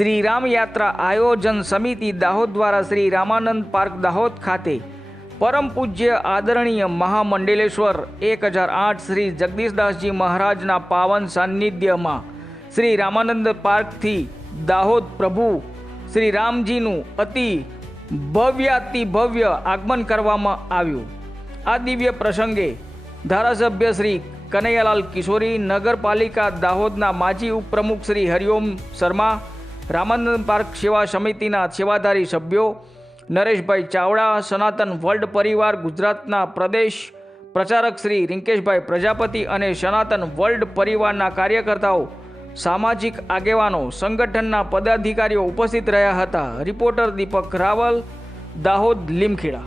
श्री राम यात्रा आयोजन समिति दाहोद द्वारा श्री रामानंद पार्क दाहोद खाते परम पूज्य आदरणीय महामंडलेश्वर 1008 श्री जगदीशदासजी महाराजना पावन सानिध्य में श्री रामानंद पार्क थी दाहोद प्रभु श्री रामजीनु अति भव्याति भव्य आगमन करवामां आव्युं। आ दिव्य प्रसंगे धारासभ्य श्री कन्हैयालाल किशोरी, नगरपालिका दाहोदना माजी उपप्रमुख श्री हरिओम शर्मा, रामानंद पार्क सेवा समितिना सेवाधारी सभ्यों नरेशभाई चावड़ा, सनातन वर्ल्ड परिवार गुजरातना प्रदेश प्रचारक श्री रिंकेशभाई प्रजापति और सनातन वर्ल्ड परिवारना कार्यकर्ताओं, सामाजिक आगेवानों, संगठनना पदाधिकारीओ उपस्थित रह्या हता। रिपोर्टर दीपक रावल, दाहोद લીમખેડા।